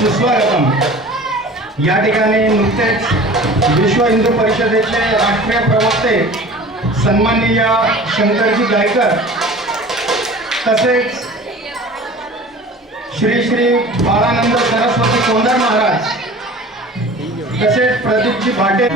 सुस्वागतम। या ठिकाणी नुकतेच विश्व हिंदू परिषदेचे राष्ट्रीय प्रवक्ते सन्माननीय शंकरजी गायकर तसेच श्री श्री बाळानंद सरस्वती कोंढर महाराज तसेच प्रदीपजी भाटे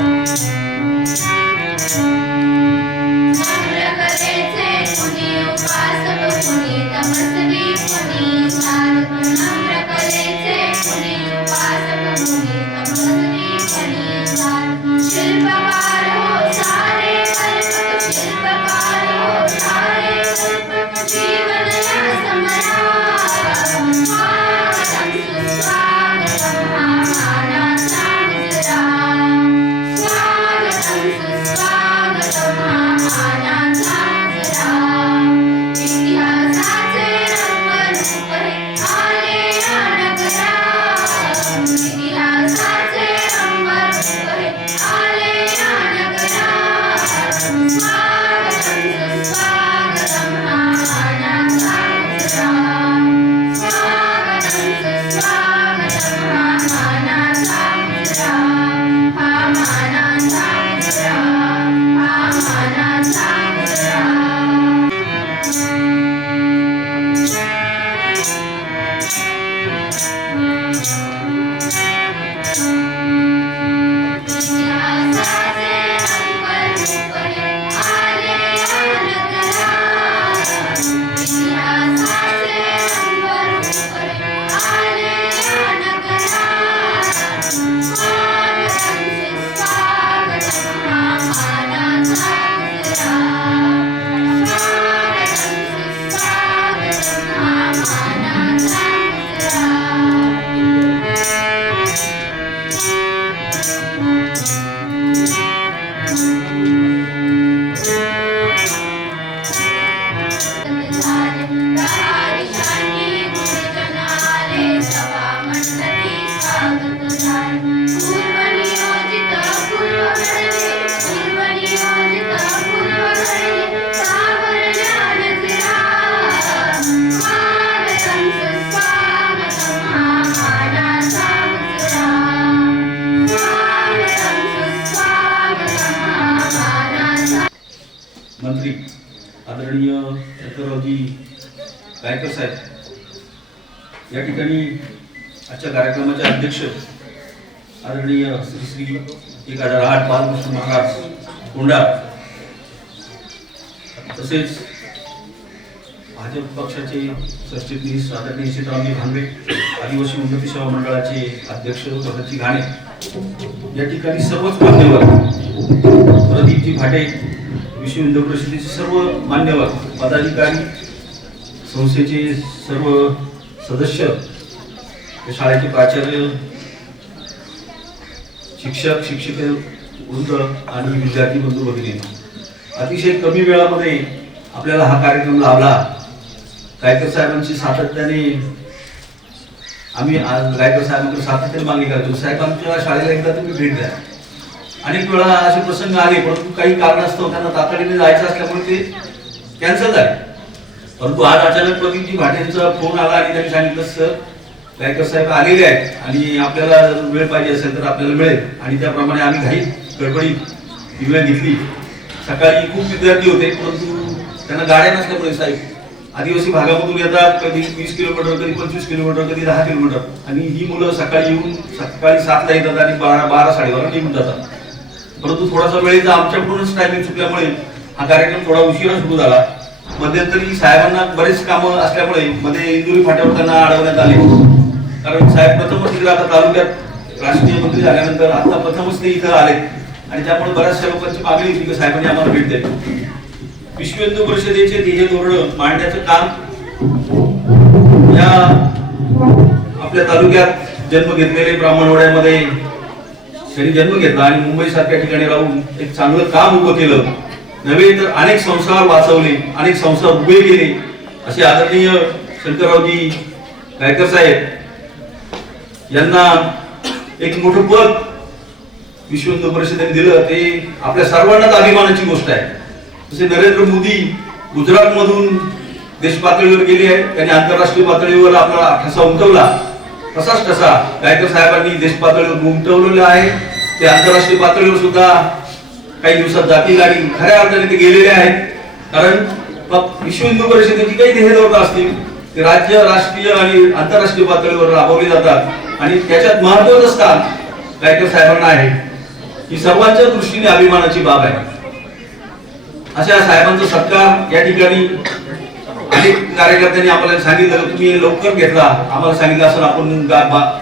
मंत्री आदरणीय शंकररावजी गायकर साहेब, या ठिकाणी आजच्या कार्यक्रमाचे अध्यक्ष आदरणीय श्री श्री 1008 बालकृष्ण महाराज कोंढा, तसेच भाजप पक्षाचे सरचिटणीस आदरणीय सीतारामजी भांगरे, आदिवासी उन्नती सेवा मंडळाचे अध्यक्ष भगतजी घाणे, या ठिकाणी सर्वच मान्यवर, प्रदीपजी भाटे, विश्व हिंदू परिषदेचे सर्व मान्यवर पदाधिकारी, संस्थेचे सर्व सदस्य, शाळेचे प्राचार्य, शिक्षक शिक्षिका वृंद आणि विद्यार्थी बंधू भगिनी, अतिशय कमी वेळामध्ये आपल्याला हा कार्यक्रम लाभला। गायकर साहेबांची सातत्याने आम्ही गायकर साहेबांकडे सातत्याने मागणी करतो, साहेब आमच्या शाळेला एकदा तुम्ही भेट द्या। अनेक वेळा असे प्रसंग आले, परंतु काही कारणास्तव त्यांना तातडीने जायचं असल्यामुळे ते कॅन्सल झाले। परंतु आज अचानक प्रदीपजी भाटेंचा फोन आला आणि त्यांनी सांगितलं, सर गायकर साहेब आलेले आहेत आणि आपल्याला वेळ पाहिजे असेल तर आपल्याला मिळेल। आणि त्याप्रमाणे आम्ही घाईत गडबडीत वेळ घेतली। सकाळी खूप विद्यार्थी होते, परंतु त्यांना गाड्या नसल्यामुळे साहेब आदिवासी भागामधून येतात, कधी 20 किलोमीटर, कधी 25 किलोमीटर, कधी 10 किलोमीटर, आणि ही मुलं सकाळी येऊन सकाळी 7 ला येतात आणि 12-12-12:30 निघून जातात। परंतु थोडासा वेळेचा आमच्याकडूनच टायमिंग चुकल्यामुळे हा कार्यक्रम थोडा उशिरा सुरू झाला। मध्यंतरी साहेबांना बरेच कामं असल्यामुळे मध्ये इंदुरी फाट्यावर त्यांना अडवण्यात आले, कारण साहेब प्रथमच इकडे आता तालुक्यात राष्ट्रीय मंत्री झाल्यानंतर आता प्रथमच ते इथं आले आणि त्यामुळे बऱ्याचशा लोकांची मागणी होती की साहेबांनी आम्हाला भेट द्यावी। विश्व हिंदू परिषदेचे ध्येय धोरण मांडण्याचं काम या आपल्या तालुक्यात जन्म घेतलेले ब्राह्मणवाड्यामध्ये त्यांनी जन्म घेतला आणि मुंबई सारख्या ठिकाणी राहून एक चांगलं काम उभं केलं, नव्हे तर अनेक संसार वाचवले, अनेक संसार उभे केले, असे आदरणीय शंकररावजी गायकर साहेब यांना एक मोठं पद विश्व हिंदू परिषदेने दिलं, ते आपल्या सर्वांनाच अभिमानाची गोष्ट आहे। जसे नरेंद्र मोदी गुजरात मधून देश पातळीवर गेले आहेत, त्यांनी आंतरराष्ट्रीय पातळीवर आपला ठसा उमटवला, तसाच तसा गायकर साहेबांनी देश पातळीवर उमटवलेलं आहे. ते आंतरराष्ट्रीय पातळीवर सुद्धा काही दिवसात जातील आणि खऱ्या अर्थाने ते गेलेले आहेत. कारण विश्व हिंदू परिषदेची काही ध्येय धोरणं असतील ते राज्य, राष्ट्रीय आणि आंतरराष्ट्रीय पातळीवर राबवले जातात आणि त्याच्यात महत्त्वाचं स्थान गायकर साहेबांना आहे. ही सर्वांच्या दृष्टीने अभिमानाची बाब आहे. अशा साहेबांचा सत्कार या ठिकाणी अनेक कार्यकर्त्यांनी आपल्याला सांगितलं, तुम्ही लवकर घेतला, आम्हाला सांगितलं असं आपण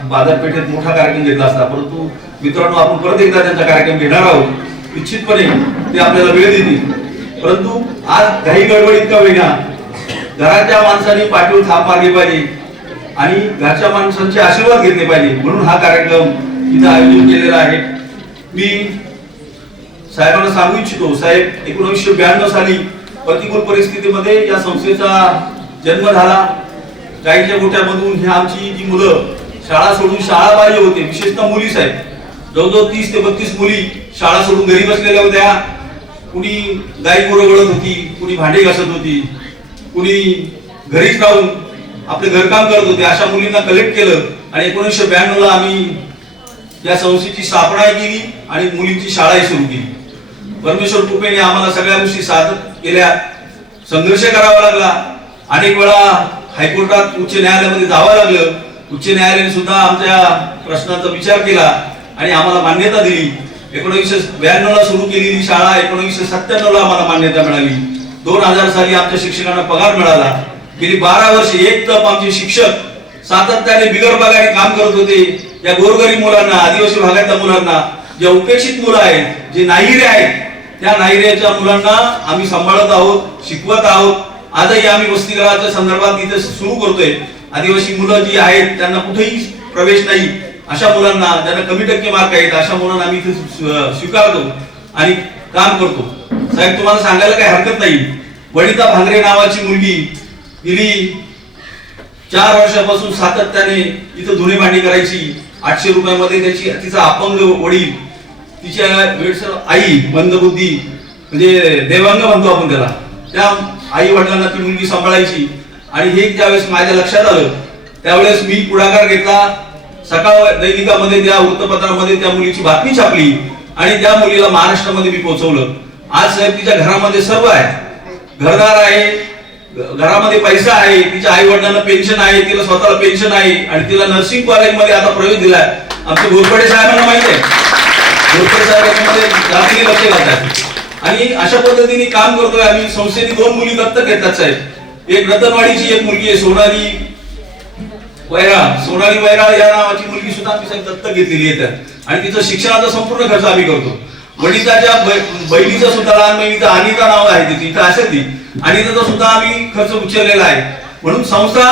बाजारपेठेत मोठा कार्यक्रम घेतला असता. परंतु मित्रांनो, आपण परत एकदा त्यांचा कार्यक्रम घेणार आहोत. निश्चितपणे ते आपल्याला वेळ देतील. परंतु आज घाई गडबडीत का होईना घराच्या माणसांनी पाठीवर थाप मारली पाहिजे आणि घरच्या माणसांचे आशीर्वाद घेतले पाहिजे, म्हणून हा कार्यक्रम इथं आयोजित केलेला आहे. मी साहेबांना सांगू इच्छितो, साहेब 1992 साली प्रतिकूल परिस्थितीमध्ये या संस्थेचा जन्म झाला. गाईच्या गोठ्यामधून ही आमची जी मुलं शाळा सोडून शाळा बाह्य होते, विशेषतः मुली साहेब, जवळजवळ 30 ते 32 मुली शाळा सोडून घरी बसलेल्या होत्या. कुणी गाई गुरवळत होती, कुणी भांडे घासत होती, कुणी घरीच राहून आपले घरकाम करत होते. अशा मुलींना कलेक्ट केलं आणि 1992 ला आम्ही या संस्थेची स्थापना केली आणि मुलींची शाळाही सुरू केली. परमेश्वर कृपेने आम्हाला सगळ्या गोष्टी साधत केल्या. संघर्ष करावा लागला. अनेक वेळा हायकोर्टात, उच्च न्यायालयामध्ये जावं लागलं. उच्च न्यायालयाने सुद्धा आमच्या प्रश्नाचा विचार केला आणि आम्हाला मान्यता दिली. 1992 ला सुरू केलेली शाळा 1997 ला आम्हाला मान्यता मिळाली. 2000 साली आमच्या शिक्षकांना पगार मिळाला. गेली 12 वर्ष एक तप आमचे शिक्षक सातत्याने बिगर पगारी काम करत होते. या गोरगरीब मुलांना, आदिवासी भागातल्या मुलांना, ज्या उपेक्षित मुलं आहेत, जे नाहिरे आहेत, त्या नाहिऱ्याच्या मुलांना आम्ही सांभाळत आहोत, शिकवत आहोत. आजही आम्ही वसतिगृहाच्या संदर्भात इथे सुरू करतोय. आदिवासी मुलं जी आहेत त्यांना कुठेही प्रवेश नाही, अशा मुलांना, ज्यांना कमी टक्के मार्क आहेत, अशा मुलांना आम्ही इथे स्वीकारतो आणि काम करतो. साहेब, तुम्हाला सांगायला काही हरकत नाही, वनिता भांगरे नावाची मुलगी गेली 4 वर्षापासून सातत्याने इथं धुणे भांडी करायची. 800 रुपयामध्ये तिचा अपंग वडील, तिच्या आई मंदबुद्धी म्हणजे देवांग म्हणतो आपण त्याला, त्या आई वडिलांना ती मुलगी सांभाळायची. आणि हे ज्यावेळेस माझ्या लक्षात आलं त्यावेळेस मी पुढाकार घेतला. सकाळ दैनिकामध्ये, त्या वृत्तपत्रामध्ये त्या मुलीची बातमी छापली आणि त्या मुलीला महाराष्ट्रामध्ये मी पोहोचवलं. आज साहेब तिच्या घरामध्ये सर्व आहे, घरदार आहे, घरामध्ये पैसा आहे, तिच्या आई वडिलांना पेन्शन आहे, तिला स्वतःला पेन्शन आहे आणि तिला नर्सिंग कॉलेजमध्ये आता प्रवेश दिलाय. आमचे घोरपडे साहेबांना माहिती आहे, घोरपडे साहेब याच्यामध्ये जातीने लक्ष घालतात आणि अशा पद्धतीने काम करतोय आम्ही. संस्थेने 2 मुली दत्तक घेतात साहेब. एक रतनवाडीची एक मुलगी आहे सोनाली वैराळ या नावाची मुलगी सुद्धा आम्ही साहेब दत्तक घेतलेली आहे आणि तिचं शिक्षणाचा संपूर्ण खर्च आम्ही करतो. वडिलाच्या बहिणीचा सुद्धा, लहान बहिणीचा अनिता नाव आहे तिची, इथं असेल ती, अनिताचा सुद्धा आम्ही खर्च उचललेला आहे. म्हणून संस्था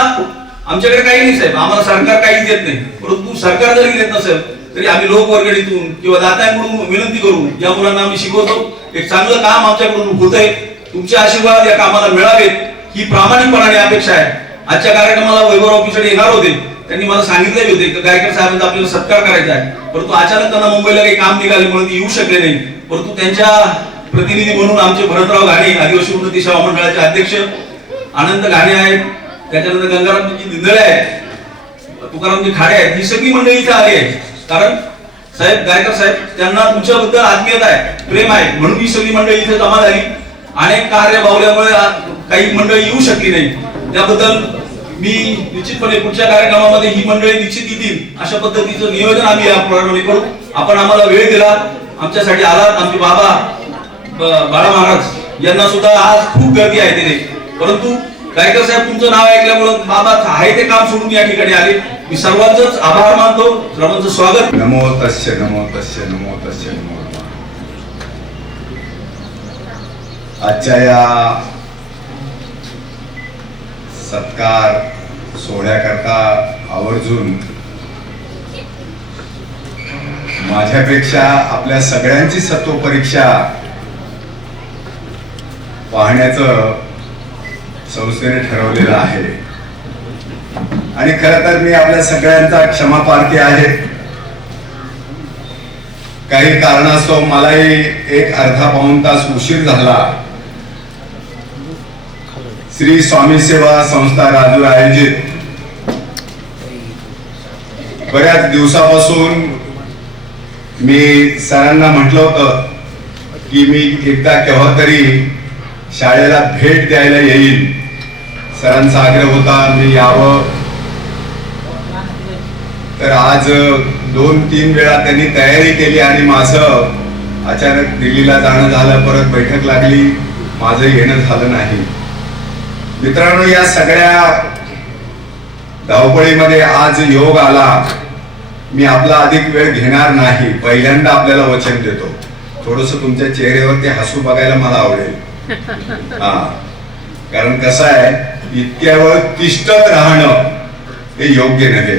आमच्याकडे काही नाही साहेब, आम्हाला सरकार काही देत नाही. परंतु सरकार जरी देत नसेल तरी आम्ही लोकवर्गणीतून किंवा दात्यांकडून विनंती करू, या मुलांना आम्ही शिकवतो. एक चांगलं काम आमच्याकडून होतंय. तुमचे आशीर्वाद या कामाला मिळावेत ही प्रामाणिकपणाने अपेक्षा आहे. आजच्या कार्यक्रमाला वैभवराव पिचडे येणार होते, त्यांनी मला सांगितले होते की गायकर साहेबांचा आपल्याला सत्कार करायचा आहे. परंतु अचानक त्यांना मुंबईला काही काम निघाले म्हणून ते येऊ शकले नाही. परंतु त्यांच्या प्रतिनिधी म्हणून आमचे भरतराव घाणे, आदिवासी उन्नती सेवा मंडळाचे अध्यक्ष आनंद घाणे आहेत, त्याच्यानंतर गंगारामजी दिंदळे आहेत, तुकारामजी खाडे आहेत, ही सगळी मंडळी इथे आली आहे. कारण साहेब, गायकर साहेब, त्यांना तुमच्याबद्दल आत्मीयता आहे, प्रेम आहे, म्हणून ही सगळी मंडळी इथे जमा झाली. अनेक कार्य बावल्यामुळे काही मंडळी येऊ शकली नाही. त्याबद्दल मी निश्चितपणे पुढच्या कार्यक्रमामध्ये ही मंडळी निश्चित येतील अशा पद्धतीचं नियोजन आम्ही याप्रमाणे करू. आपण आम्हाला वेळ दिला, आमच्यासाठी आलात. आमचे बाबा बाळा महाराज यांना सुद्धा आज खूप गर्दी आहे तिथे, परंतु गायकर साहेब तुमचं नाव ऐकल्यामुळे बाबा आहे ते काम सोडून या ठिकाणी आले. मी सर्वांचंच आभार मानतो. सर्वांचं स्वागत. नमो तस्य नमो तस्य नमो तस्य नमो. आजच्या या सत्कार सोहळ्याकरता आवर्जून माझ्यापेक्षा आपल्या सगळ्यांची सत्वपरीक्षा पाहण्याचं संस्थेने ठरवलेलं आहे आणि खरं तर मी आपल्या सगळ्यांचा क्षमाप्रार्थी आहे. काही कारणास्तव मलाही एक अर्धा पाऊण तास उशीर झाला. श्री स्वामी सेवा संस्था राजूर आयोजित बऱ्याच दिवसापासून मी सरांना म्हटलं होतं की मी एकदा केव्हा तरी शाळेला भेट द्यायला येईल. सरांचा आग्रह होता मी यावं. तर आज 2-3 वेळा त्यांनी तयारी केली आणि माझं अचानक दिल्लीला जाणं झालं, परत बैठक लागली, माझं येणं झालं नाही. मित्रांनो, या सगळ्या धावपळीमध्ये आज योग आला. मी आपला अधिक वेळ घेणार नाही. पहिल्यांदा आपल्याला वचन देतो, थोडस तुमच्या चेहऱ्यावरती हसू बघायला मला आवडेल. कारण कसं आहे, इतक्या वेळ तिष्ठत राहणं हे योग्य नव्हे.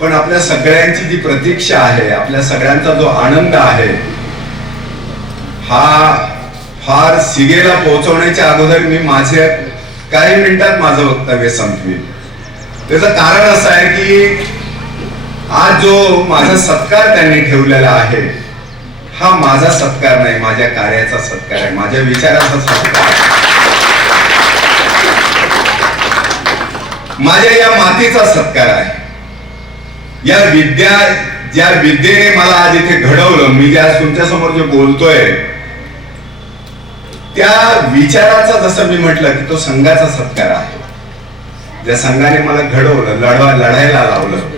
पण आपल्या सगळ्यांची जी प्रतीक्षा आहे, आपल्या सगळ्यांचा जो आनंद आहे, हा फार सिगेला पोहोचवण्याच्या अगोदर मी माझे काही मिनिटात माझं वक्तव्य संपवीन. त्याचं कारण असं आहे की आज जो माझा सत्कार त्यांनी ठेवलेला आहे, हा माझा सत्कार नाही, माझ्या कार्याचा सत्कार आहे, माझ्या विचाराचा सत्कार आहे, माझ्या या मातीचा सत्कार आहे. या ज्या विद्येने मला आज इथे घडवलं, मी ज्या तुमच्या समोर जे बोलतोय, त्या विचाराचा जसं मी म्हटलं की तो संघाचा सत्कार आहे. ज्या संघाने मला घडवलं, लढायला लावलं,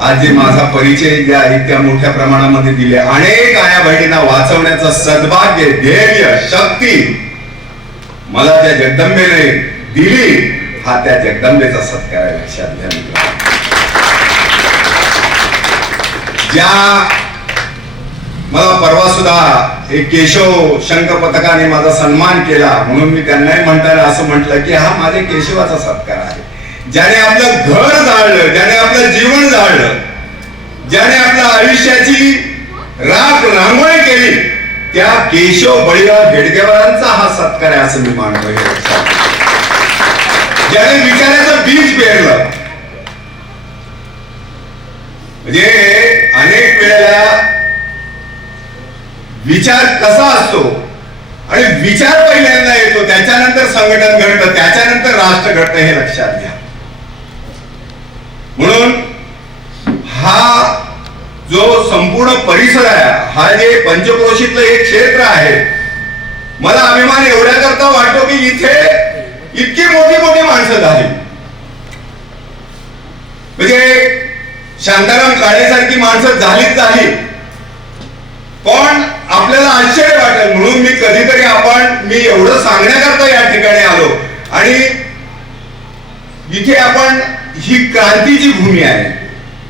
आज जे माझा परिचय ज्या इतक्या मोठ्या प्रमाणामध्ये दिले, अनेक आया बहिणींना वाचवण्याचं सद्भाग्य, धैर्य, शक्ती मला त्या जगदंबेने दिली, हा त्या जगदंबेचा सत्कार आहे. लक्षात घ्या. ज्या मला परवा सुद्धा एक केशव शंख पथकाने माझा सन्मान केला, म्हणून मी त्यांनाही म्हणताना असं म्हटलं की हा माझ्या केशवाचा सत्कार आहे. ज्याने आपलं घर जाळलं, ज्याने आपलं जीवन जाळलं, ज्याने आपल्या आयुष्याची राख रांगोळी केली, त्या केशव बळीराव हेडगेवारांचा हा सत्कार आहे असं मी मानतो. ज्याने विचाराचं बीज पेरलं. म्हणजे अनेक वेळेला विचार कसा असतो आणि विचार पहिल्यांदा येतो, त्याच्यानंतर संघटन घडतं, त्याच्यानंतर राष्ट्र घडतं, हे लक्षात घ्या. म्हणून हा जो संपूर्ण परिसर आहे, हा जे पंचक्रोशीतलं एक क्षेत्र आहे, मला अभिमान एवढ्या करता वाटतो की इथे इतकी मोठी मोठी माणसं झाली. म्हणजे शांताराम काळेसारखी माणसं झाली, पण आपल्याला आश्चर्य वाटेल म्हणून मी कधीतरी मी एवढं सांगण्याकरता या ठिकाणी आलो. आणि इथे आपण ही क्रांतीची भूमी आहे,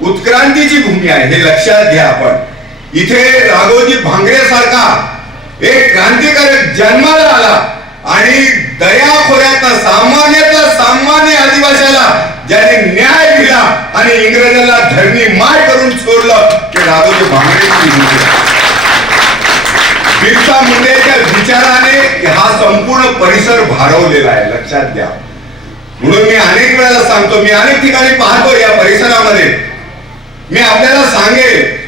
उत्क्रांतीची भूमी आहे, हे लक्षात घ्या. आपण इथे राघोजी भांगरेसारखा एक क्रांतिकारक जन्माला आला आणि दयाखोऱ्यातला सामान्यातला सामान्य आदिवासीला ज्याने न्याय दिला आणि इंग्रजांना धरणी माय करून सोडलं, ते राघोजी भांगरे. बिरसा मुंडेच्या विचाराने हा संपूर्ण परिसर भारवलेला आहे, लक्षात घ्या. म्हणून मी अनेक वेळेला सांगतो, मी अनेक ठिकाणी पाहतो या परिसरामध्ये, मी आपल्याला सांगेल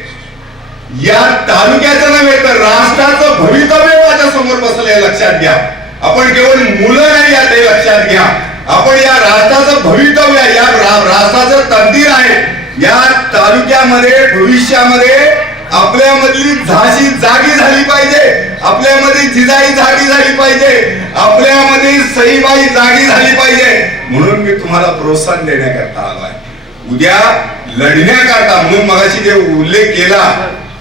या तालुक्याचं नव्हे तर राष्ट्राचं भवितव्य माझ्या समोर बसलंय, लक्षात घ्या. आपण केवळ मुलं नाही यात, हे लक्षात घ्या. आपण या राष्ट्राचं भवितव्य, या राष्ट्राचं तकदीर आहे. या तालुक्यामध्ये भविष्यामध्ये आपल्यामधली झाशी जागी झाली पाहिजे, आपल्यामध्ये जिजाई जागी झाली पाहिजे, आपल्यामध्ये सईबाई जागी झाली पाहिजे. म्हणून मी तुम्हाला प्रोत्साहन देण्याकरता आलो आहे, उद्या लढण्याकरता. म्हणून मगाशी जे उल्लेख केला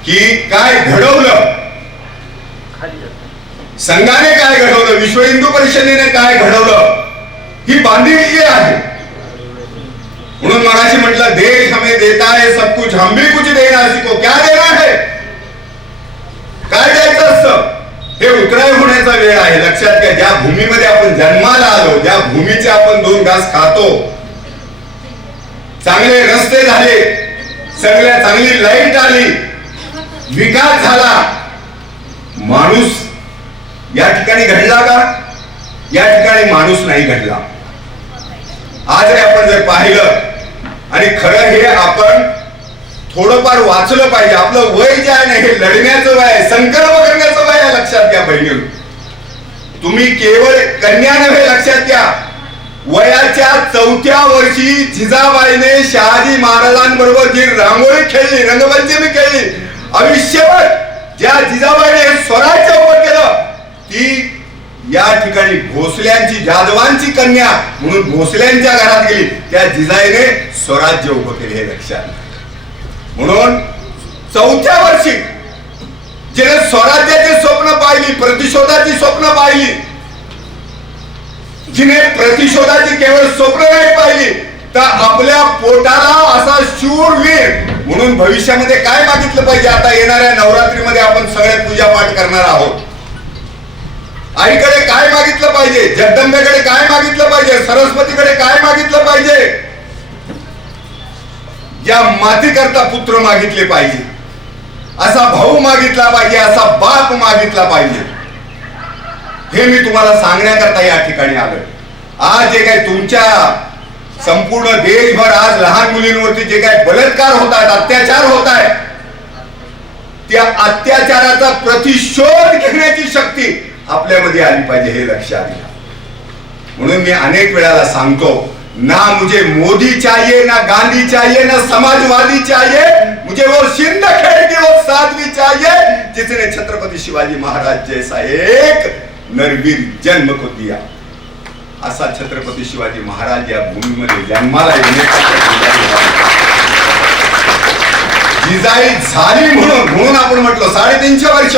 की काय घडवलं संघाने, काय घडवलं विश्व हिंदू परिषदेने, काय घडवलं, ही बांधिलकी आहे. म्हणून मगाशी म्हटलं, देश हमें देता है सब कुछ, हम भी कुछ देना सीखो. क्या देना है, काय द्यायचं असतं, हे उतराई होण्याचा वेळ आहे. लक्षात घ्या. ज्या भूमीमध्ये आपण जन्माला आलो, ज्या भूमीचे आपण 2 घास खातो, चांगले रस्ते झाले, सगळ्या चांगली लाईट आली, विकास झाला, माणूस या ठिकाणी घडला का? या ठिकाणी माणूस नाही घडला. आज आपण जर पाहिलं आणि खरं हे आपण थोडंफार वाचलं पाहिजे. आपलं वय जे आहे ना, हे लढण्याचं वय आहे, संकल्प करण्याचं वय आहे. लक्षात घ्या बहिणी, तुम्ही केवळ कन्या नव्हे, लक्षात घ्या, वयाच्या 4थ्या वर्षी जिजाबाईने शहाजी महाराजांबरोबर जी रांगोळी खेळली, रंगपंचमी खेळली, आयुष्यभर ज्या जिजाबाईने हे स्वराज्य उभं केलं, ती या ठिकाणी भोसल्यांची, जाधवांची कन्या म्हणून भोसल्यांच्या घरात गेली, त्या जिजाईने स्वराज्य उभं केले, हे लक्षात. म्हणून 4थ्या वर्षी जिने स्वराज्याची स्वप्न पाहिली, प्रतिशोधाची स्वप्न पाहिली, जिने प्रतिशोधाची केवळ स्वप्न नाही पाहिली, तर आपल्या पोटाला असा शूरवीर म्हणून भविष्यामध्ये काय मागितलं पाहिजे. आता येणाऱ्या नवरात्रीमध्ये आपण सगळे पूजापाठ करणार आहोत. आईकडे काय मागितलं पाहिजे, जगदंबेकडे काय मागितलं पाहिजे, सरस्वतीकडे काय मागितलं पाहिजे. या मातीकरता पुत्र मागितले पाहिजे, असा भाऊ मागितला पाहिजे, असा बाप मागितला पाहिजे. हे मी तुम्हाला सांगण्याकरता या ठिकाणी आलोय. आज जे काही तुमच्या संपूर्ण देशभर आज लहान मुलींवरती जे काही बलात्कार होत आहेत, अत्याचार होत आहे, त्या अत्याचाराचा प्रतिशोध घेण्याची शक्ती आपल्यामध्ये आली पाहिजे, हे लक्षात घ्या. म्हणून मी अनेक वेळाला सांगतो, ना मुझे मोदी चाहिए, ना गांधी चाहिए, ना समाजवादी चाहिए, मुझे वो सिंदखेड़ की वो साध्वी चाहिए जिसने छत्रपति शिवाजी महाराज जैसा एक नरवीर जन्म को दिया. असा छत्रपती शिवाजी महाराज या भूमीमध्ये जन्माला जिजाई झाली म्हणून आपण म्हटलं 350 वर्ष.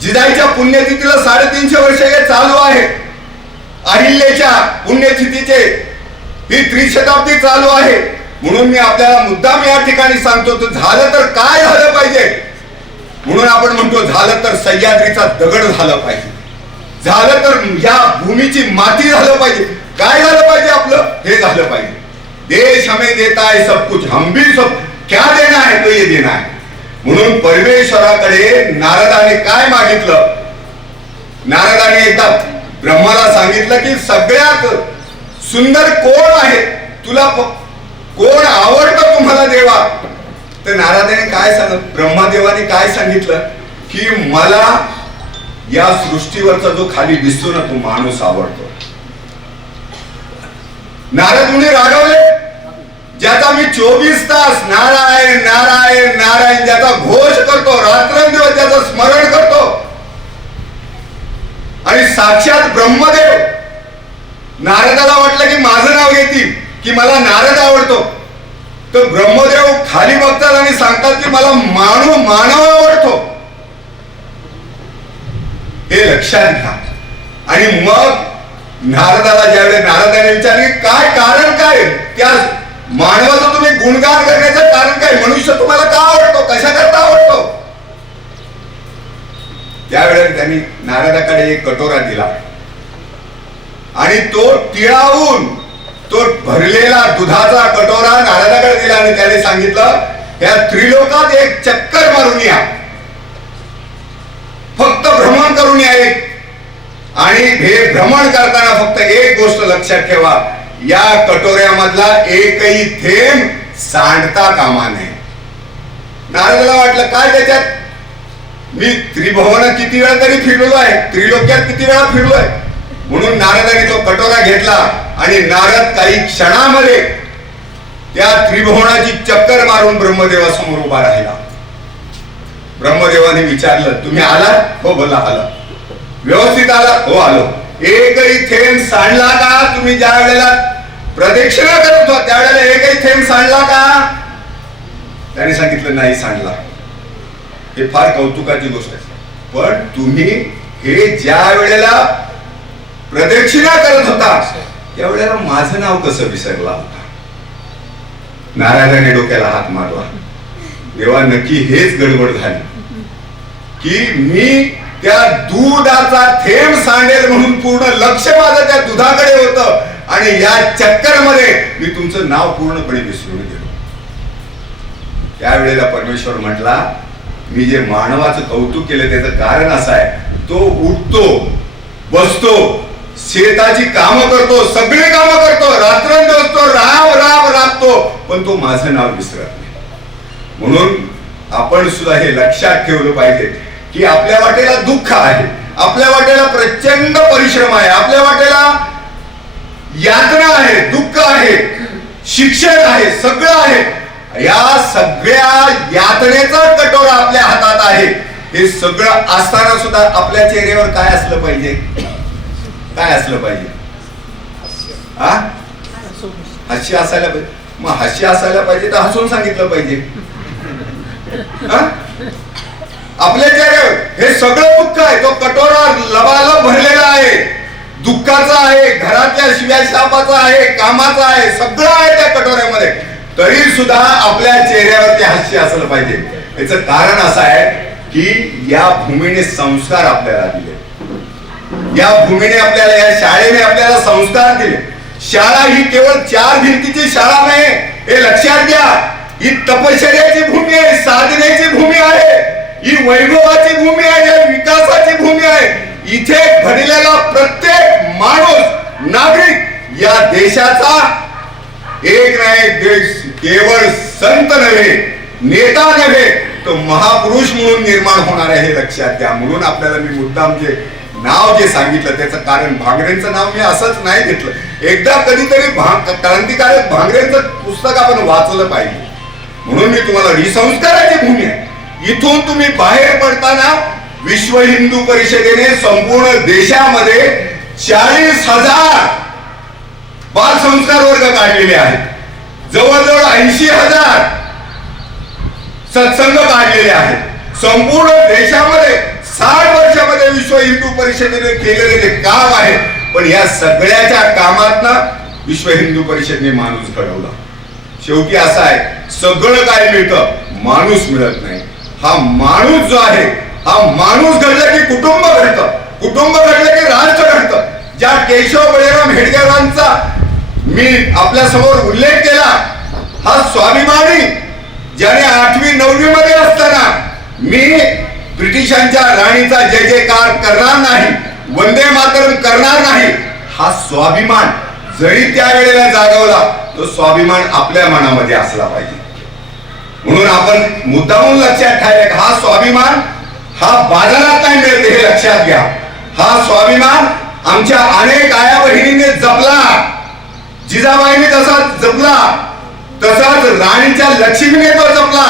जिजाईच्या पुण्यतिथीला 350 वर्ष हे चालू आहे. अहिल्याच्या पुण्यतिथीचे ही त्रिशताब्दी चालू आहे. म्हणून मी आपल्याला मुद्दाम या ठिकाणी सांगतो, तर झालं तर काय झालं पाहिजे. म्हणून आपण म्हणतो झालं तर सह्याद्रीचा दगड झालं पाहिजे, झालं तर या भूमीची माती झालं पाहिजे. काय झालं पाहिजे आपलं, हे झालं पाहिजे. देश हमें देता है सब कुछ, हम भी सब क्या देना है तो ये देना है. म्हणून परमेश्वराकडे नारदाने काय मागितलं. नारदाने एकदा ब्रह्माला सांगितलं की सगळ्यात सुंदर कोण आहे, तुला कोण आवडतं तुम्हाला देवा. तर नारदाने काय सांगितलं, ब्रह्मदेवाने काय सांगितलं की मला या सृष्टीवरचा जो खाली दिसतो ना तो माणूस आवडतो. नारद मुनी रागवले, ज्याचा मी 24 तास नारायण नारायण नारायण ज्याचा घोष करतो, रात्रंदिवस ज्याचं स्मरण करतो, आणि साक्षात ब्रह्मदेव नारदाला वाटलं की माझं नाव घेतील, की मला नारद आवडतो. तर ब्रह्मदेव खाली बघतात आणि सांगतात की मला मानव आवडतो. हे लक्षात घ्या. आणि मग नारदाला ज्यावेळेस नारदाने विचारले काय कारण काय, त्या मानवाचं तुम्ही गुणगान करण्याचं कारण काय, मनुष्य तुम्हाला का आवडतो, कशा करता आवडतो. त्यावेळेस त्यांनी नारदाकडे एक कटोरा दिला आणि तो तिळावून तो भरलेला दुधाचा कटोरा नारदाकडे दिला आणि त्याने सांगितलं या त्रिलोकात एक चक्कर मारून या, फक्त भ्रमण करून या. आणि हे भ्रमण करताना फक्त एक गोष्ट लक्षात ठेवा, या कटोऱ्यामधला एकही थेंब सांडता कामा नये. नारदाला वाटलं काय त्याच्यात, मी त्रिभुवन किती वेळा तरी फिरलो आहे, त्रिलोक्यात किती वेळा फिरलोय. म्हणून नारदाने तो कटोरा घेतला आणि नारद काही क्षणामध्ये त्या त्रिभुवनाची चक्कर मारून ब्रह्मदेवासमोर उभा राहिला. ब्रह्मदेवाने विचारलं तुम्ही आलात, हो बोला आला. व्यवस्थित आला, हो आलो. एकही थेंब सांडला का, तुम्ही ज्या वेळेला प्रदक्षिणा करत होता त्यावेळेला एकही थेंब सांडला का. त्याने सांगितलं नाही सांडला. हे फार कौतुकाची गोष्ट आहे. पण तुम्ही हे ज्या वेळेला प्रदक्षिणा करत होता त्यावेळेला माझं नाव कसं विसरला होता. नारायणाने डोक्याला हात मारला. तेव्हा नक्की हेच गडबड झाली की मी त्या दुधाचा थेंब सांडेल म्हणून पूर्ण लक्ष माझं त्या दुधाकडे होतं आणि या चक्कर मध्ये मी तुमचं नाव पूर्णपणे विसरून गेलो. त्यावेळेला परमेश्वर म्हटला मी जे मानवाचं कौतुक केलं त्याचं कारण असं आहे, तो उठतो बसतो शेताची कामं करतो, सगळे कामं करतो, रात्रंदिवस तो राब राबतो, पण तो माझं नाव विसरत नाही. म्हणून आपण सुद्धा हे लक्षात ठेवलं पाहिजे की आपल्या वाटेला दुःख आहे, आपल्या वाटेला प्रचंड परिश्रम आहे, आपल्या वाटेला आहे, शिक्षण आहे, सगळं आहे. या सगळ्या यातनेचा कटोरा आपल्या हातात आहे. हे सगळं असताना सुद्धा आपल्या चेहऱ्यावर काय असलं पाहिजे? काय असलं पाहिजे? हास्य असायला पाहिजे. मग हास्य असायला पाहिजे तर हसून सांगितलं पाहिजे. आपल्या चेहऱ्यावर हे सगळं दुःख आहे, तो कटोरा लबालब भरलेला आहे, दुःखाचा आहे, घरातल्या शिव्या शापाचा आहे, कामाचा आहे, सगळं आहे त्या कटोऱ्यामध्ये. तरी सुद्धा आपल्या चेहऱ्यावरती हास्य असलं पाहिजे. याचं कारण असं आहे की या भूमीने संस्कार आपल्याला दिले, या भूमीने आपल्याला, या शाळेने आपल्याला संस्कार दिले. शाळा ही केवळ 4 भिंतीची शाळा नाही, हे लक्षात घ्या. ही तपश्चर्याची भूमी आहे, साधनेची भूमी आहे, ही वैभवाची भूमी आहे, विकासाची भूमी आहे. इथे घडलेला प्रत्येक माणूस, नागरिक या देशाचा एक ना एक देश केवळ संत नव्हे, नेता नव्हे, तो महापुरुष म्हणून निर्माण होणार आहे, हे लक्षात घ्या. म्हणून आपल्याला मी मुद्दाम नाव जे सांगितलं त्याचं कारण, भांगरेंचं नाव मी असंच नाही घेतलं. एकदा कधीतरी क्रांतिकारक भांगरेंचं पुस्तक आपण वाचलं पाहिजे. म्हणून मी तुम्हाला, ही संस्काराची भूमी आहे. इथून तुम्ही बाहेर पडताना विश्व हिंदू परिषदेने संपूर्ण देशामध्ये 40,000 बाल संस्कार वर्ग काढलेले आहेत. जवळजवळ 80,000 सत्संग काढलेले आहेत. संपूर्ण देशामध्ये 60 वर्षामध्ये विश्व हिंदू परिषदेने केलेले जे काम आहे, पण या सगळ्याच्या कामातनं विश्व हिंदू परिषदेने माणूस घडवला. शेवटी असं आहे, सगळं काय मिळतं, माणूस मिळत नाही. हा माणूस जो आहे, हा माणूस घडला की कुटुंब घडतं, कुटुंब घडलं की राष्ट्र घडतं. ज्या केशव बळीराम हेडगेवारांचा मी आपल्या समोर उल्लेख केला, हा स्वाभिमानी, ज्याने 8वी 9वी मध्ये असताना मी ब्रिटिशांच्या राणीचा जय जयकार करणार नाही, वंदे मातरम करणार नाही, हा स्वाभिमान जरी त्या वेळेला जागवला, तो स्वाभिमान आपल्या मनामध्ये असला पाहिजे. म्हणून आपण मुद्दामून लक्षात ठेवायला, हा स्वाभिमान हा बाजारात नाही मिळत, हे लक्षात घ्या. हा स्वाभिमान आमच्या अनेक आया बहिणीने जपला, जिजाबाईने तसा जपला, तसाच राणीच्या लक्ष्मीने तो जपला.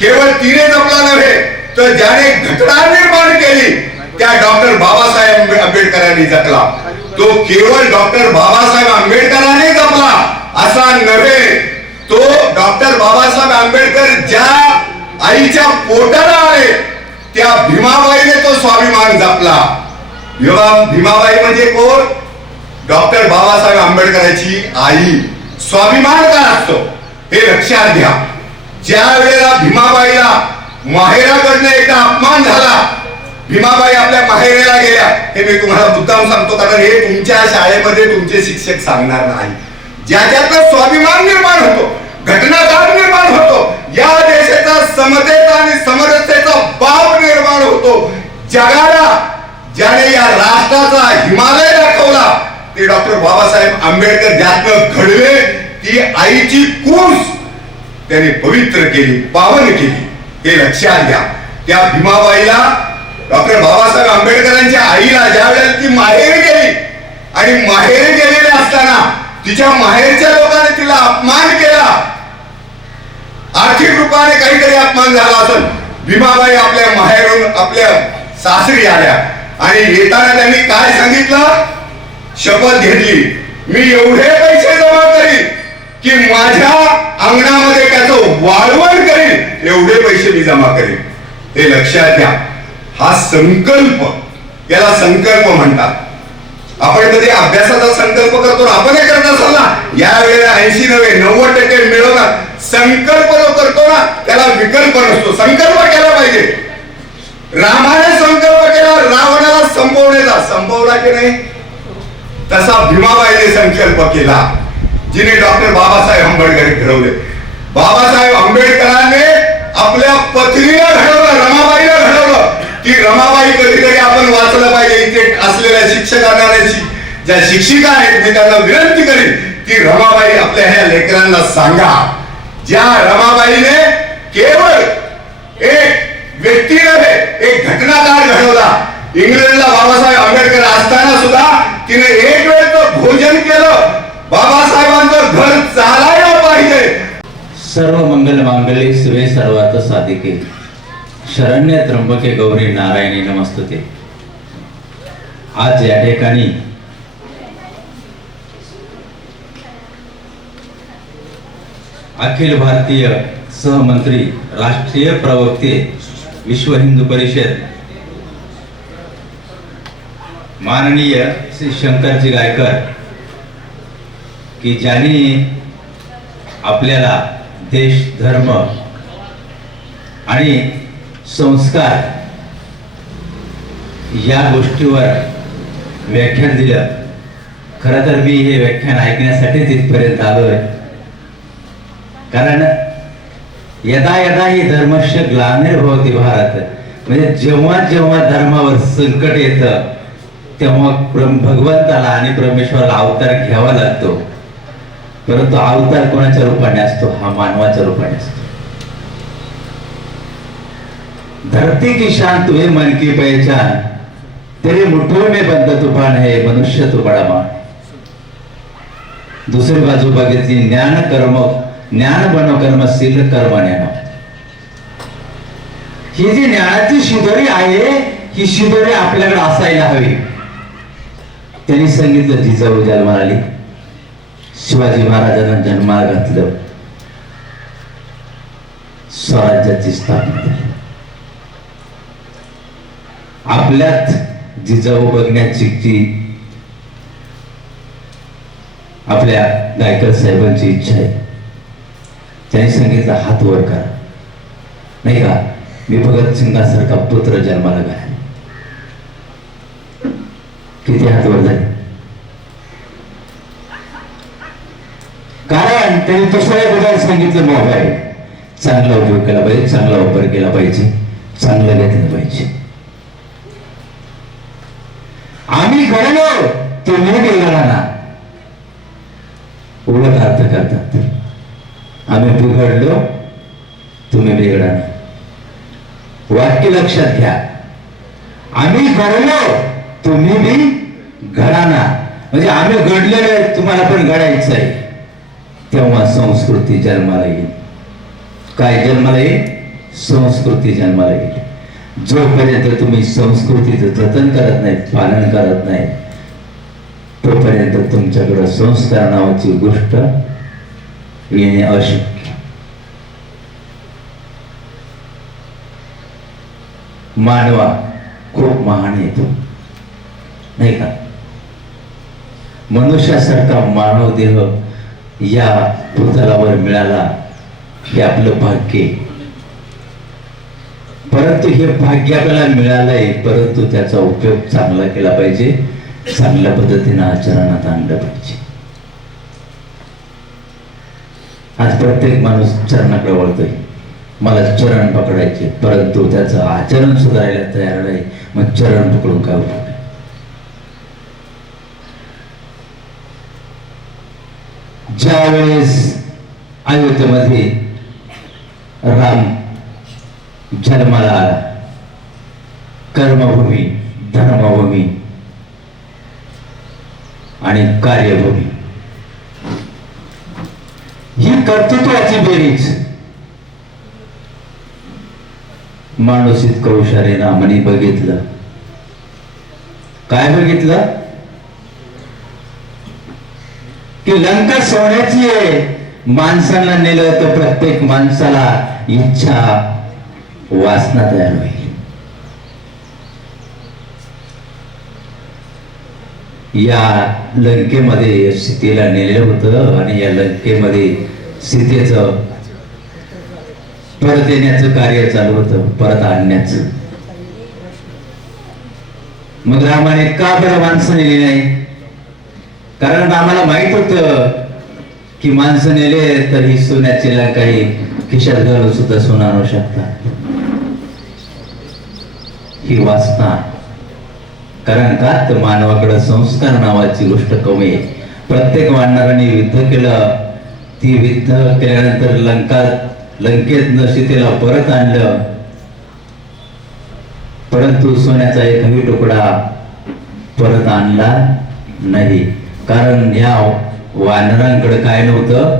केवळ तिने जपला नव्हे, तर ज्याने घटना निर्माण केली त्या डॉक्टर बाबासाहेब आंबेडकरांनी जपला. तो केवळ डॉक्टर बाबासाहेब आंबेडकरांनी जपला असा नव्हे, तो डॉक्टर बाबासाहेब आंबेडकर ज्या आईच्या पोटाला आले त्या भीमाबाईने तो स्वाभिमान जपला. भीमाबाई म्हणजे कोण? डॉक्टर बाबासाहेब आंबेडकरांची आई. स्वाभिमान काय असतो हे लक्षात घ्या. ज्या वेळेला भीमाबाईला माहेराकडनं एकदा अपमान झाला, भीमाबाई आपल्या माहेरेला गेल्या, हे मी तुम्हाला मुद्दाम सांगतो कारण हे तुमच्या शाळेमध्ये तुमचे शिक्षक सांगणार नाही. ज्याच्यातनं स्वाभिमान निर्माण होतो, घटनाकार निर्माण होतो, या देशाचा समतेचा आणि समरसतेचा बाप निर्माण होतो. जगाला ज्याने या राष्ट्राचा हिमालय दाखवला ते डॉक्टर बाबासाहेब आंबेडकर. ज्यातनं घडले ती आईची कूस त्याने पवित्र केली, पावन केली, हे लक्षात घ्या. त्या भीमाबाईला, डॉक्टर बाबासाहेब आंबेडकरांच्या आईला ज्या वेळेला ती माहेर गेली आणि माहेर गेलेले असताना तिच्या माहेरच्या लोकांनी तिला अपमान केला, आर्थिक रूपाने काहीतरी अपमान झाला असेल. भीमाबाई आपल्या माहेरून आपल्या सासरी आल्या आणि येताना त्यांनी काय सांगितलं? शपथ घेतली, मी एवढे पैसे जमा करीन की माझ्या अंगणामध्ये त्याचं वाळवण करीन, एवढे पैसे मी जमा करीन. हे लक्षात घ्या. हा संकल्प, याला संकल्प म्हणतात. आपण कधी अभ्यासाचा संकल्प करतो, आपण हे करत असाल ना, या वेळेला 80 नव्हे 90% मिळवणार. संकल्प जो करतो ना त्याला विकल्प नसतो. संकल्प केला पाहिजे. रामाने संकल्प केला रावणाला संपवण्याचा, संपवला की नाही? तसा भीमाबाईने संकल्प केला, जिने डॉक्टर बाबासाहेब आंबेडकर घडवले. बाबासाहेब आंबेडकरांनी आपल्या पत्नीला घडवलं, रमाबाईला घडवलं. ती रमाबाई कधीतरी आपण वाचलं पाहिजे. इथे असलेल्या शिक्षकांना, ज्या शिक्षिका आहेत मी त्यांना विनंती करीन, ती रमाबाई आपल्या ह्या लेकरांना सांगा. ज्या रमाबाईने केवळ एक व्यक्ती नव्हे, एक घटनाकार घडवला. इंग्लंडला बाबासाहेब आंबेडकर असताना सुद्धा तिने एक वेळचं भोजन केलं. बाबासाहेबांचं सर्व मंगल मांगल्ये शिवे सर्वार्थ साधिके शरण्य त्र्यंबके गौरी नारायणी नमस्तुते. आज या ठिकाणी अखिल भारतीय सहमंत्री राष्ट्रीय प्रवक्ते विश्व हिंदू परिषद माननीय श्री शंकरजी गायकर की ज्यांनी आपल्याला देश धर्म आणि संस्कार या गोष्टीवर व्याख्यान दिलं. खरं तर मी हे व्याख्यान ऐकण्यासाठी तिथपर्यंत आलोय, कारण यदा यदा ही धर्मस्य ग्लानिर्भवति भारत, म्हणजे जेव्हा जेव्हा धर्मावर संकट येतं तेव्हा भगवंताला आणि परमेश्वराला अवतार घ्यावा लागतो. परंतु अवतार कोणाच्या रूपाने असतो? हा मानवाच्या रूपाने असतो. धरती की शान तुझे मन की पहचान, तेरे मुठों में बंद तूफान है, मनुष्य तू बडा मान. दुसरी बाजू बघितली ज्ञान बनो कर्मशील कर्म ज्ञान. ही जी ज्ञानाची शिदोरी आहे, ही शिदोरी आपल्याकडे असायला हवी. त्यांनी सांगितलं जिजाऊ जन्माला आली, शिवाजी महाराजांना जन्माला घातलं, स्वराज्याची स्थापना झाली. आपल्यात जिजाऊ बघण्याची जी आपल्या गायकर साहेबांची इच्छा आहे. त्यांनी सांगितलं हात वर करा, नाही का, मी भगतसिंगासारखा पुत्र जन्माला घाला. किती हात वर झाले? कारण त्यांनी दुसऱ्या गोष्टी सांगितलं, मोबाईल चांगला उपयोग केला पाहिजे, चांगला वापर केला पाहिजे, चांगलं घेतलं पाहिजे. आम्ही घडलो तुम्ही बिघडला ना, उलट अर्थ करतात. आम्ही बिघडलो तुम्ही बिघडा ना. वाक्य लक्षात घ्या. आम्ही घडलो तुम्ही बी घडा ना, म्हणजे आम्ही घडलेलो आहे, तुम्हाला पण घडायचं आहे. तेव्हा संस्कृती जन्माला येईल. काय जन्माला येईल? संस्कृती जन्माला येईल. जोपर्यंत तुम्ही संस्कृतीचं जतन करत नाही, पालन करत नाही, तोपर्यंत तुमच्याकडे संस्कार नावाची गोष्ट येणे अशक्य. मानवा खूप महान येतो, नाही का? मनुष्यासारखा मानव देह या भूतलावर मिळाला हे आपलं भाग्य. परंतु हे भाग्य आपल्याला मिळालंय, परंतु त्याचा उपयोग चांगला केला पाहिजे, चांगल्या पद्धतीने आचरणात आणलं पाहिजे. आज प्रत्येक माणूस चरणाकडे वळतोय, मला चरण पकडायचे, परंतु त्याचं आचरण सुधारायला तयार नाही. मग चरण पकडून काय उपयोग? ज्यावेळेस अयोध्येमध्ये राम जन्माला आला, कर्मभूमी, धर्मभूमी आणि कार्यभूमी ही कर्तृत्वाची बेरीज. माणूस इतकं हुशार आहे ना, म्हणे बघितलं. काय बघितलं? की लंका सोन्याची आहे. माणसांना नेलं तर प्रत्येक माणसाला इच्छा वासना तयार होईल. या लंकेमध्ये सीतेला नेलेलं होतं आणि या लंकेमध्ये सीतेचं परत येण्याचं कार्य चालू होतं, परत आणण्याचं. मग रामाने का बरं माणसं नेली नाही? कारण आम्हाला माहित होतं की माणसं नेले तर ही सोन्याची लंका ही खिशात घालून सुद्धा सोनं आणू शकतात. ही वासना. कारण का तर मानवाकडे संस्कार नावाची गोष्ट कमी आहे. प्रत्येक वानराने युद्ध केलं, ती युद्ध केल्यानंतर लंकेत सीतेला परत आणलं, परंतु सोन्याचा एकही तुकडा परत आणला नाही. कारण या वानरांकडे काय नव्हतं?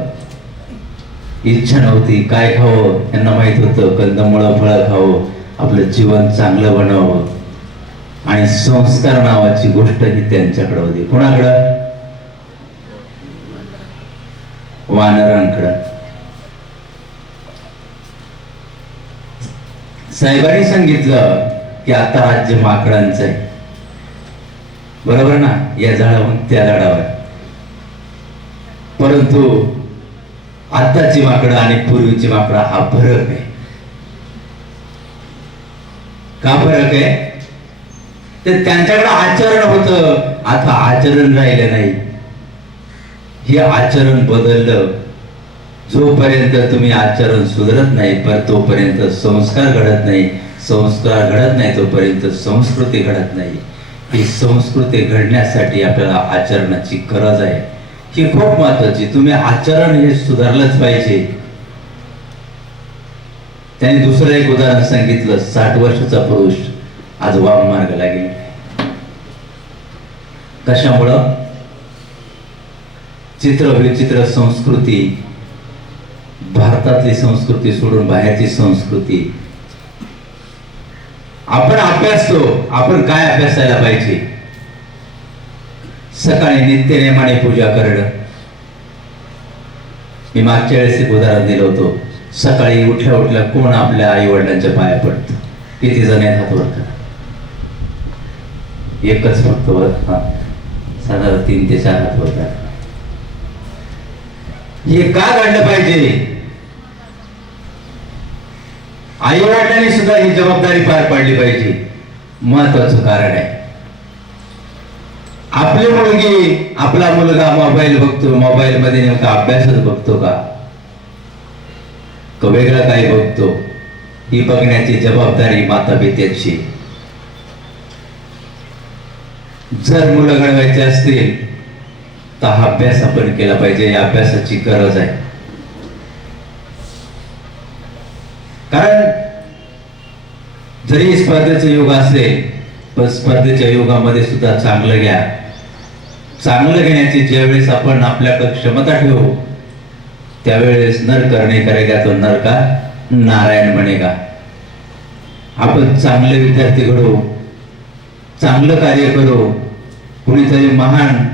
इच्छा नव्हती. काय खावं त्यांना माहित होतं, कंदमुळं फळं खावं, आपलं जीवन चांगलं बनावं. आणि संस्कार नावाची गोष्ट ही त्यांच्याकडे होती. कोणाकडं? वानरांकडं. साहेबांनी सांगितलं की आता राज्य माकडांचं आहे, बरोबर ना, या झाडावरून त्या झाडावर. परंतु आताची माकडं आणि पूर्वीची माकडं हा फरक आहे. का फरक आहे? तर त्यांच्याकडे आचरण होतं, आता आचरण राहिलं नाही. हे आचरण बदललं. जोपर्यंत तुम्ही आचरण सुधारत नाही पण तोपर्यंत संस्कार घडत नाही. संस्कार घडत नाही तोपर्यंत संस्कृती घडत नाही. ही संस्कृती घडण्यासाठी आपल्याला आचरणाची गरज आहे. ही खूप महत्वाची. तुम्ही आचरण हे सुधारलंच पाहिजे. त्यांनी दुसरं एक उदाहरण सांगितलं. 60 वर्षाचा पुरुष आज वाममार्गाला गेला. कशामुळं? चित्र विचित्र संस्कृती, भारतातली संस्कृती सोडून बाहेरची संस्कृती. आपण अभ्यासतो. आपण काय अभ्यासायला पाहिजे? सकाळी नित्यनेमाने पूजा करणं. मी मागच्या वेळेस एक उदाहरण दिलं होतं. सकाळी उठल्या उठल्या कोण आपल्या आई वडिलांच्या पाया पडतं? किती जण आहेत? हात वर करा. एकच फक्त वर. साधारण 3 ते 4 हात वर करा. हे का घडलं पाहिजे? आई वडिलांनी सुद्धा ही जबाबदारी पार पाडली पाहिजे. महत्वाचं कारण आहे. आपली मुलगी, आपला मुलगा मोबाईल बघतो. मोबाईल मध्ये नेमका अभ्यासच बघतो का वेगळं काय बघतो? ही बघण्याची जबाबदारी माता पित्याची. जर मुलं घडवायचे असतील तर हा अभ्यास आपण केला पाहिजे. या अभ्यासाची गरज आहे. कारण जरी स्पर्धेचं युग असेल पण स्पर्धेच्या युगामध्ये सुद्धा चांगलं घ्या. चांगलं घेण्याची ज्यावेळेस आपण आपल्याकडे क्षमता ठेवू त्यावेळेस नर करणे करेगा तो नर का नारायण बनेगा. आपण चांगले विद्यार्थी घडवू, चांगलं कार्य करू, कुणीतरी महान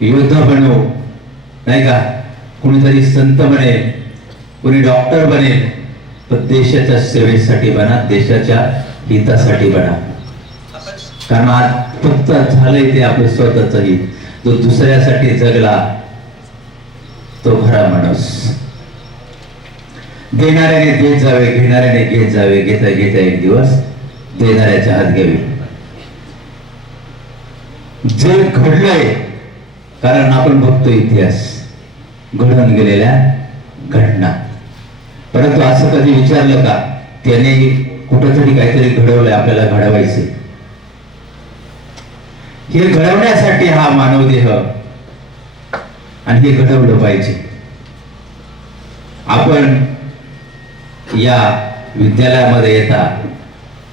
योद्धा बनवू, नाही का? कुणीतरी संत बनेल, कुणी डॉक्टर बनेल, पण देशाच्या सेवेसाठी बना, देशाच्या हितासाठी बना. कारण आज फक्त झालंय ते आपलं स्वतःच हित. जो दुसऱ्यासाठी जगला तो खरा माणूस. देणाऱ्याने देत जावे, घेणाऱ्याने घेत जावे, घेता घेता एक दिवस देणाऱ्याच्या हात घ्यावी. जे घडलंय, कारण आपण बघतो इतिहास, घडून गेलेल्या घटना. परंतु असं कधी विचारलं का त्याने कुठंतरी काहीतरी घडवलंय, आपल्याला घडवायचे? हे घडवण्यासाठी हा मानवदेह आणि हे घडवलं पाहिजे. आपण या विद्यालयामध्ये येता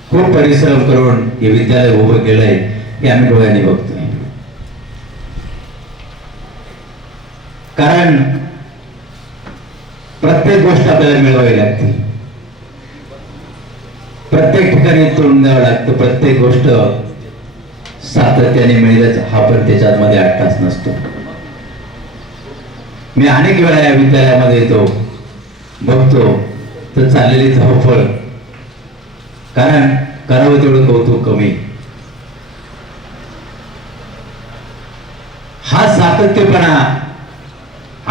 खूप परिश्रम करून हे विद्यालय उभं केलंय हे आम्ही डोळ्यांनी बघतोय. कारण प्रत्येक गोष्ट आपल्याला मिळवावी लागते, प्रत्येक ठिकाणी तोंड द्यावं लागतं. प्रत्येक गोष्ट सातत्याने मिळेलच हा पण त्याच्यामध्ये 8 तास नसतो. मी अनेक वेळा या विद्यालयामध्ये येतो, बघतो तर चाललेली धावपळ. कारण करावं तेवढं कौतुक कमी. हा सातत्यपणा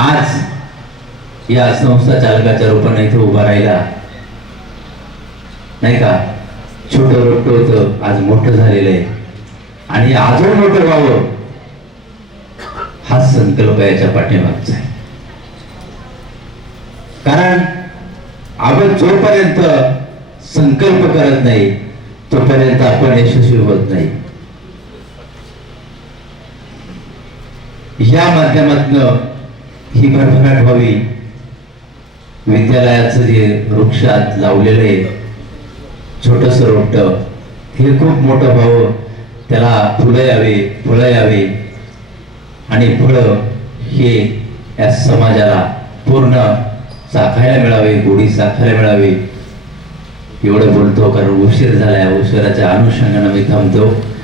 आज या संस्था चालकाच्या रूपाने इथे उभा राहिला, नाही का? छोटं रोट होतं, आज मोठं झालेलं आहे आणि अजून मोठं व्हावं हा संकल्प याच्या पाठीमागचा आहे. कारण आपण जोपर्यंत संकल्प करत नाही तोपर्यंत आपण यशस्वी होत नाही. या माध्यमातून ही भरभराट व्हावी. विद्यालयाचं जे वृक्षात लावलेलं आहे छोटस रोपट हे खूप मोठं व्हावं, त्याला फुलं यावे, फळं यावे आणि फळं हे या समाजाला पूर्ण चाखायला मिळावे, गोडी चाखायला मिळावी एवढं बोलतो, कारण उशीर झालाय. उशिराच्या अनुषंगाने मी थांबतो.